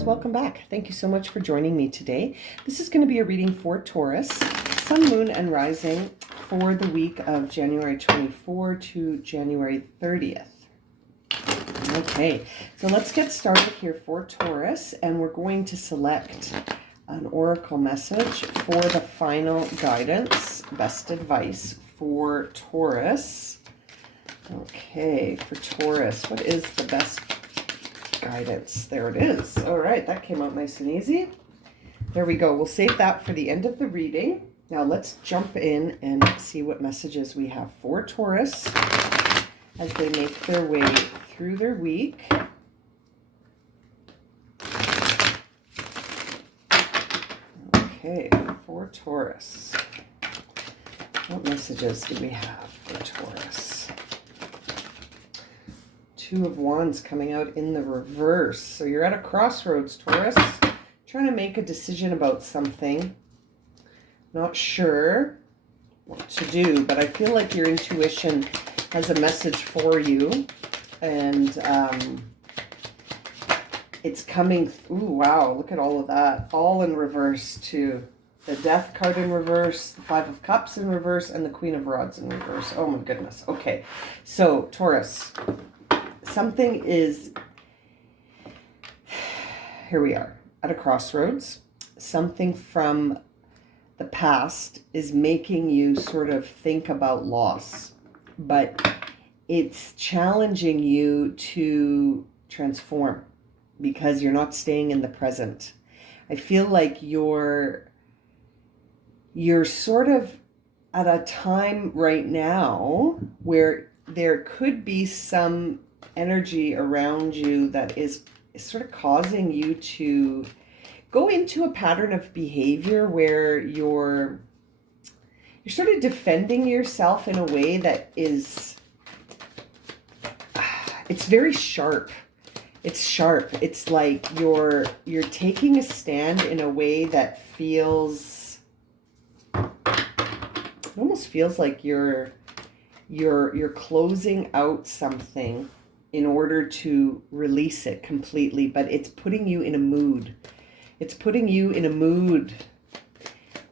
friends, welcome back. Thank you so much for joining me today. This is going to be a reading for Taurus, Sun, Moon, and Rising for the week of January 24 to January 30th. Okay, so let's get started here for Taurus, and we're going to select an oracle message for the final guidance, best advice for Taurus. Okay, for Taurus, what is the best guidance? There it is. All right, that came out nice and easy. There we go. We'll save that for the end of the reading. Now let's jump in and see what messages we have for Taurus as they make their way through their week. Okay, for Taurus. What messages do we have for Taurus? Two of Wands coming out in the reverse. So you're at a crossroads, Taurus, trying to make a decision about something. Not sure what to do, but I feel like your intuition has a message for you. And it's coming. Ooh, wow, look at all of that. All in reverse too. The Death card in reverse, the Five of Cups in reverse, and the Queen of Rods in reverse. Oh my goodness. Okay, so Taurus. Something is, here we are at a crossroads. Something from the past is making you sort of think about loss, but it's challenging you to transform because you're not staying in the present. I feel like you're sort of at a time right now where there could be some energy around you that is sort of causing you to go into a pattern of behavior where you're sort of defending yourself in a way that is, it's very sharp. It's sharp. It's like you're taking a stand in a way that feels, it almost feels like you're closing out something in order to release it completely, but it's putting you in a mood. It's putting you in a mood.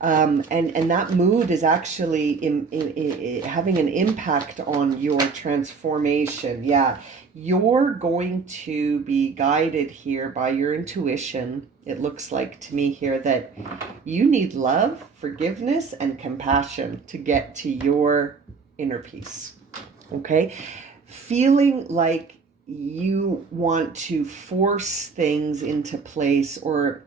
And that mood is actually having an impact on your transformation. Yeah, you're going to be guided here by your intuition. It looks like to me here that you need love, forgiveness, and compassion to get to your inner peace. Okay? Feeling like you want to force things into place, or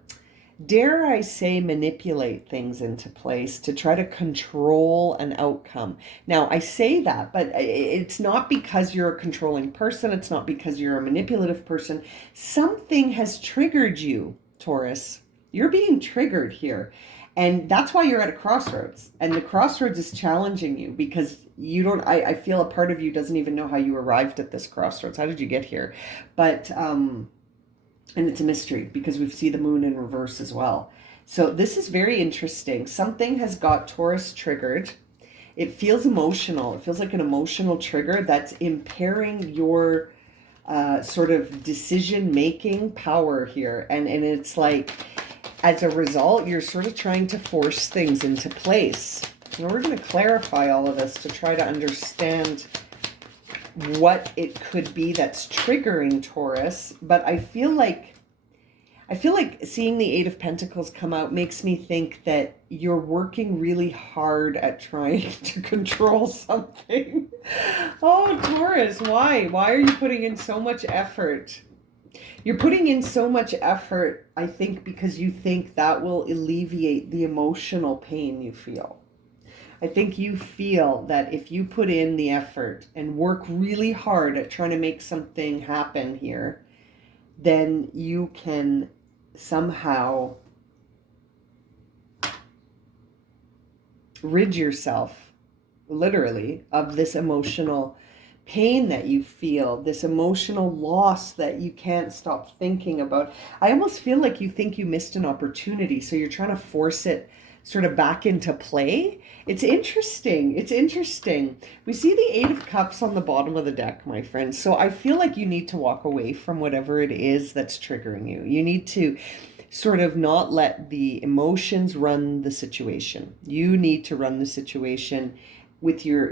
dare I say manipulate things into place to try to control an outcome. Now I say that, but it's not because you're a controlling person. It's not because you're a manipulative person. Something has triggered you, Taurus. You're being triggered here. And that's why you're at a crossroads. And the crossroads is challenging you because you don't, I feel a part of you doesn't even know how you arrived at this crossroads. How did you get here? But, and it's a mystery because we see the moon in reverse as well. So this is very interesting. Something has got Taurus triggered. It feels emotional. It feels like an emotional trigger that's impairing your sort of decision-making power here. And it's like, as a result, you're sort of trying to force things into place. And we're going to clarify all of this to try to understand what it could be that's triggering Taurus. But I feel like seeing the Eight of Pentacles come out makes me think that you're working really hard at trying to control something. Oh, Taurus, why? Why are you putting in so much effort? You're putting in so much effort, I think, because you think that will alleviate the emotional pain you feel. I think you feel that if you put in the effort and work really hard at trying to make something happen here, then you can somehow rid yourself, literally, of this emotional pain that you feel, this emotional loss that you can't stop thinking about. I almost feel like you think you missed an opportunity, so you're trying to force it sort of back into play. It's interesting. It's interesting. We see the Eight of Cups on the bottom of the deck, my friends. So I feel like you need to walk away from whatever it is that's triggering you. You need to sort of not let the emotions run the situation. You need to run the situation with your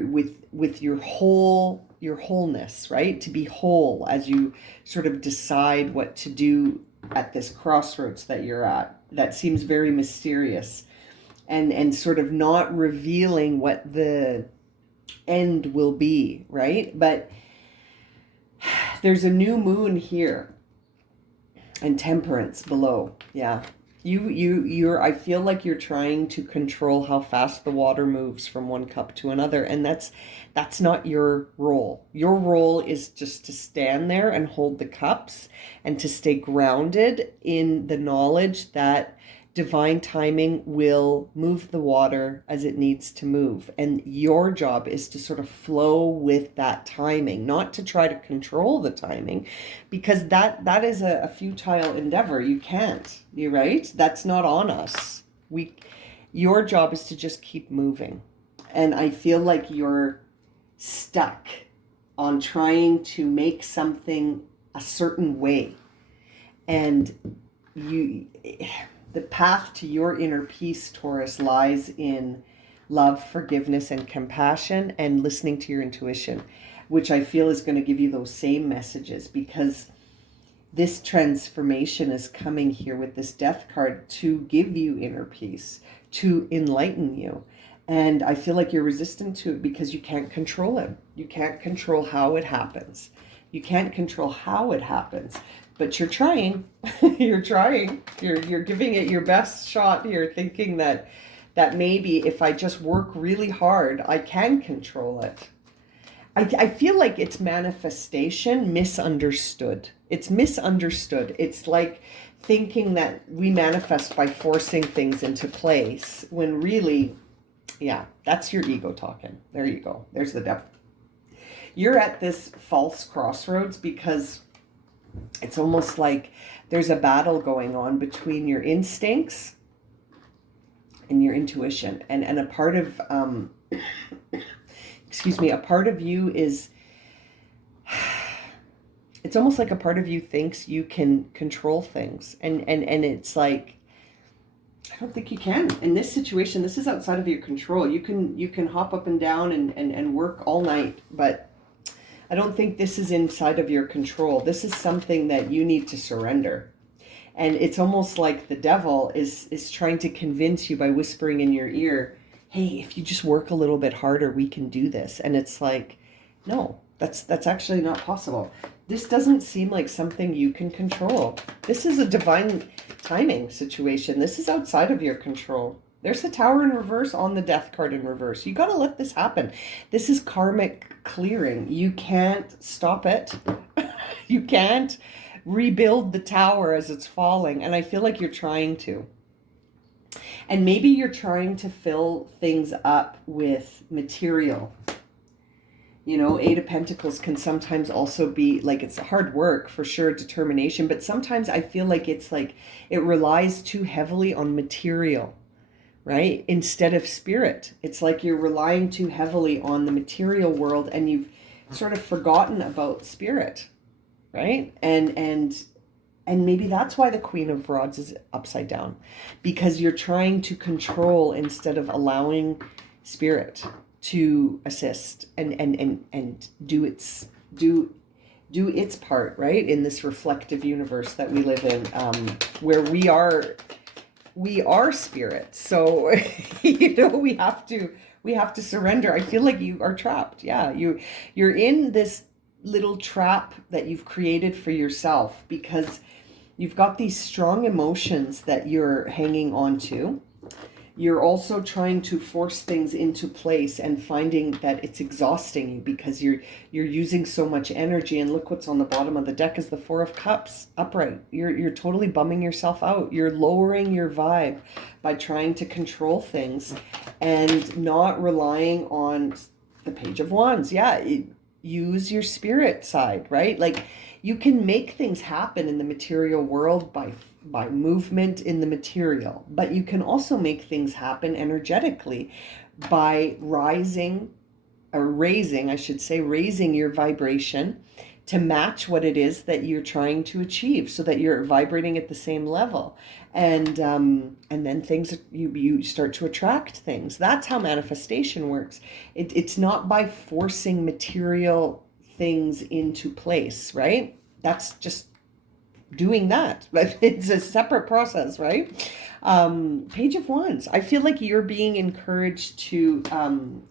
wholeness, right? To be whole as you sort of decide what to do at this crossroads that you're at. That seems very mysterious, and sort of not revealing what the end will be, right? But there's a new moon here and temperance below. Yeah. You're I feel like you're trying to control how fast the water moves from one cup to another, and that's not your role. Your role is just to stand there and hold the cups and to stay grounded in the knowledge that divine timing will move the water as it needs to move. And your job is to sort of flow with that timing, not to try to control the timing, because that is a futile endeavor. You can't, you're right? That's not on us. Your job is to just keep moving. And I feel like you're stuck on trying to make something a certain way. And the path to your inner peace, Taurus, lies in love, forgiveness, and compassion, and listening to your intuition, which I feel is going to give you those same messages, because this transformation is coming here with this death card to give you inner peace, to enlighten you. And I feel like you're resistant to it because you can't control it. You can't control how it happens. You can't control how it happens. But you're trying. You're trying. You're giving it your best shot here, thinking that maybe if I just work really hard, I can control it. I feel like it's manifestation misunderstood. It's misunderstood. It's like thinking that we manifest by forcing things into place, when really, yeah, that's your ego talking. There you go. There's the devil. You're at this false crossroads because it's almost like there's a battle going on between your instincts and your intuition. And a part of, a part of you is, it's almost like a part of you thinks you can control things. And it's like, I don't think you can. In this situation, this is outside of your control. You can hop up and down and work all night, but I don't think this is inside of your control. This is something that you need to surrender. And it's almost like the devil is trying to convince you by whispering in your ear, hey, if you just work a little bit harder, we can do this. And it's like, no, that's actually not possible. This doesn't seem like something you can control. This is a divine timing situation. This is outside of your control. There's the Tower in reverse on the Death card in reverse. You got to let this happen. This is karmic clearing. You can't stop it. You can't rebuild the tower as it's falling. And I feel like you're trying to. And maybe you're trying to fill things up with material. You know, Eight of Pentacles can sometimes also be like, it's hard work for sure, determination. But sometimes I feel like it's like it relies too heavily on material. Right? Instead of spirit. It's like you're relying too heavily on the material world and you've sort of forgotten about spirit. Right? And maybe that's why the Queen of Rods is upside down, because you're trying to control instead of allowing spirit to assist and do its part, right? In this reflective universe that we live in, where we are spirit. So, you know, we have to surrender. I feel like you are trapped. Yeah. You're in this little trap that you've created for yourself because you've got these strong emotions that you're hanging on to. You're also trying to force things into place and finding that it's exhausting you because you're using so much energy. And look what's on the bottom of the deck is the Four of Cups upright. You're totally bumming yourself out. You're lowering your vibe by trying to control things and not relying on the Page of Wands. Yeah, use your spirit side, right? Like you can make things happen in the material world by by movement in the material, but you can also make things happen energetically by raising, I should say, raising your vibration to match what it is that you're trying to achieve, so that you're vibrating at the same level. And then things, you start to attract things. That's how manifestation works. It's not by forcing material things into place, right? That's just doing that, but it's a separate process, right? Page of Wands. I feel like you're being encouraged to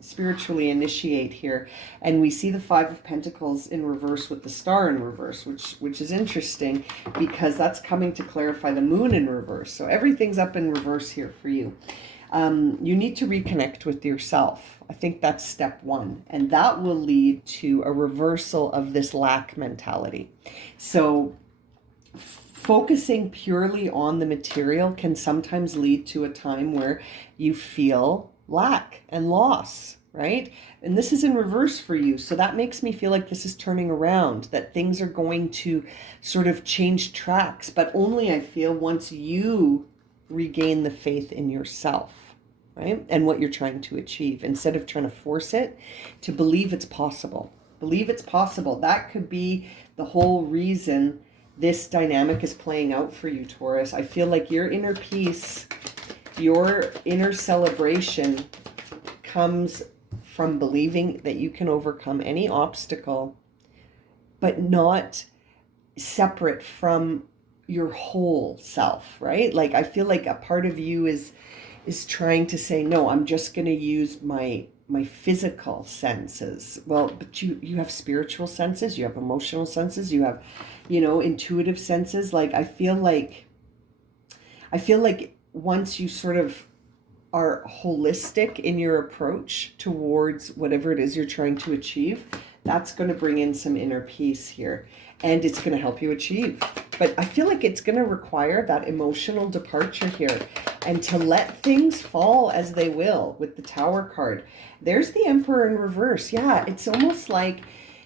spiritually initiate here, and we see the Five of Pentacles in reverse with the Star in reverse, which is interesting because that's coming to clarify the Moon in reverse. So everything's up in reverse here for you. You need to reconnect with yourself. I think that's step one, and that will lead to a reversal of this lack mentality. So focusing purely on the material can sometimes lead to a time where you feel lack and loss, right? And this is in reverse for you. So that makes me feel like this is turning around, that things are going to sort of change tracks, but only, I feel, once you regain the faith in yourself, right? And what you're trying to achieve, instead of trying to force it, to believe it's possible. Believe it's possible. That could be the whole reason this dynamic is playing out for you, Taurus. I feel like your inner peace, your inner celebration comes from believing that you can overcome any obstacle, but not separate from your whole self, right? Like, I feel like a part of you is trying to say, no, I'm just going to use my physical senses. Well, but you have spiritual senses, you have emotional senses, you have, intuitive senses. Like, I feel like once you sort of are holistic in your approach towards whatever it is you're trying to achieve, that's going to bring in some inner peace here, and it's going to help you achieve. But I feel like it's going to require that emotional departure here, and to let things fall as they will with the Tower card. There's the Emperor in reverse. Yeah, it's almost like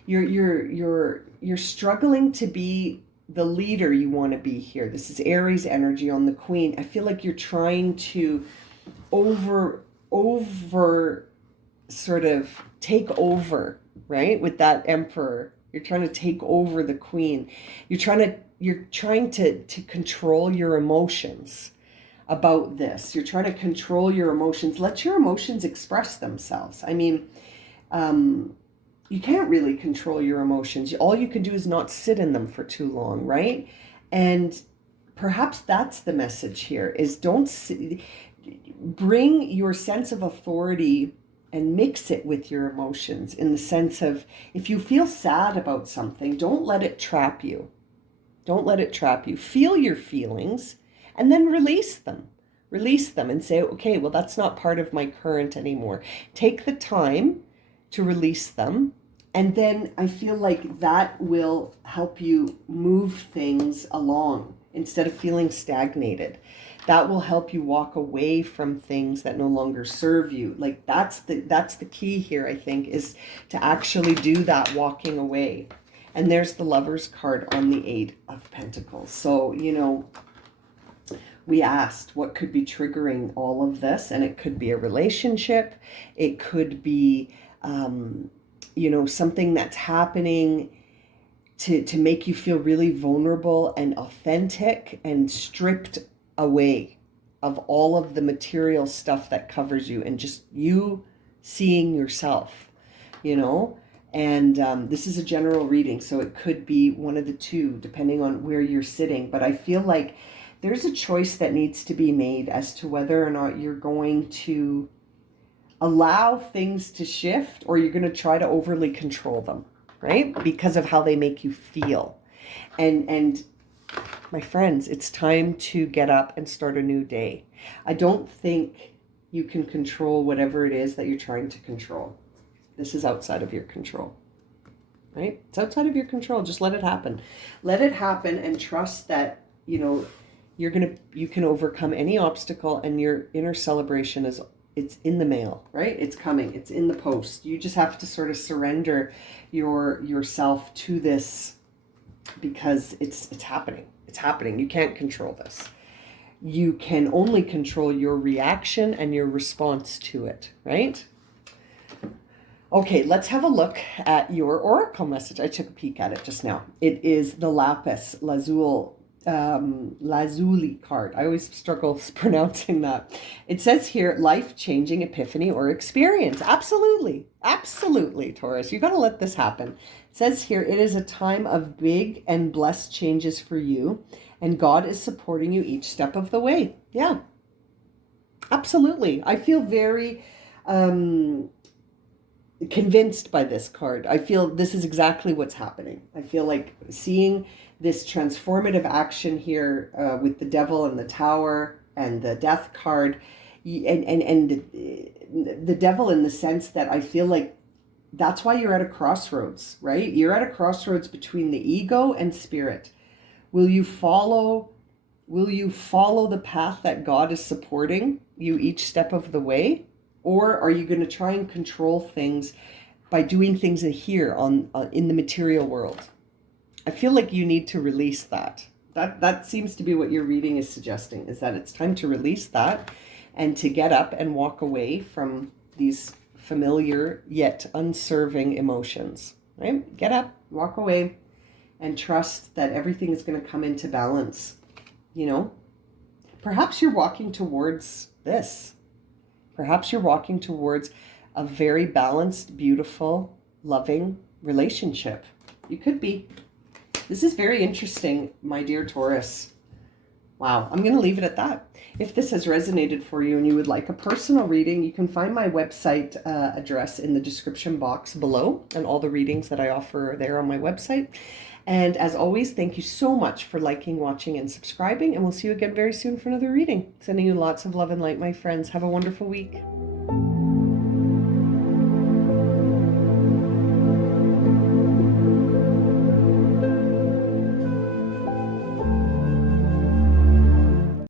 you're struggling to be the leader you want to be here. This is Aries energy on the Queen. I feel like you're trying to over sort of take over, right? With that Emperor, you're trying to take over the Queen. You're trying to control your emotions about this. You're trying to control your emotions. Let your emotions express themselves. I mean, you can't really control your emotions. All you can do is not sit in them for too long, right? And perhaps that's the message here, is bring your sense of authority and mix it with your emotions, in the sense of, if you feel sad about something, don't let it trap you. Don't let it trap you. Feel your feelings and then release them. Release them and say, okay, well, that's not part of my current anymore. Take the time to release them. And then I feel like that will help you move things along instead of feeling stagnated. That will help you walk away from things that no longer serve you. Like, that's the key here, I think, is to actually do that walking away. And there's the Lover's card on the Eight of Pentacles. So, we asked what could be triggering all of this, and it could be a relationship. It could be, something that's happening to make you feel really vulnerable and authentic and stripped away of all of the material stuff that covers you, and just you seeing yourself, and this is a general reading, so it could be one of the two depending on where you're sitting. But I feel like there's a choice that needs to be made as to whether or not you're going to allow things to shift, or you're going to try to overly control them, right? Because of how they make you feel. And my friends, it's time to get up and start a new day. I don't think you can control whatever it is that you're trying to control. This is outside of your control, right? It's outside of your control. Just let it happen. Let it happen, and trust that, you can overcome any obstacle, and your inner celebration it's in the mail, right? It's coming. It's in the post. You just have to sort of surrender yourself to this, because it's happening. It's happening. You can't control this. You can only control your reaction and your response to it, right? Okay, let's have a look at your oracle message. I took a peek at it just now. It is the lapis lazuli card. I always struggle pronouncing that. It says here, life-changing epiphany or experience. Absolutely. Absolutely, Taurus. You got to let this happen. It says here, it is a time of big and blessed changes for you, and God is supporting you each step of the way. Yeah. Absolutely. I feel very convinced by this card. I feel this is exactly what's happening. I feel like seeing this transformative action here with the devil and the tower and the death card, and the devil, in the sense that I feel like that's why you're at a crossroads, right? You're at a crossroads between the ego and spirit. Will you follow the path that God is supporting you each step of the way? Or are you going to try and control things by doing things in here in the material world? I feel like you need to release that. That seems to be what your reading is suggesting, is that it's time to release that and to get up and walk away from these familiar yet unserving emotions, right? Get up, walk away, and trust that everything is going to come into balance. You know, perhaps you're walking towards this. Perhaps you're walking towards a very balanced, beautiful, loving relationship. You could be. This is very interesting, my dear Taurus. Wow, I'm going to leave it at that. If this has resonated for you and you would like a personal reading, you can find my website address in the description box below, and all the readings that I offer are there on my website. And as always, thank you so much for liking, watching, and subscribing. And we'll see you again very soon for another reading. Sending you lots of love and light, my friends. Have a wonderful week.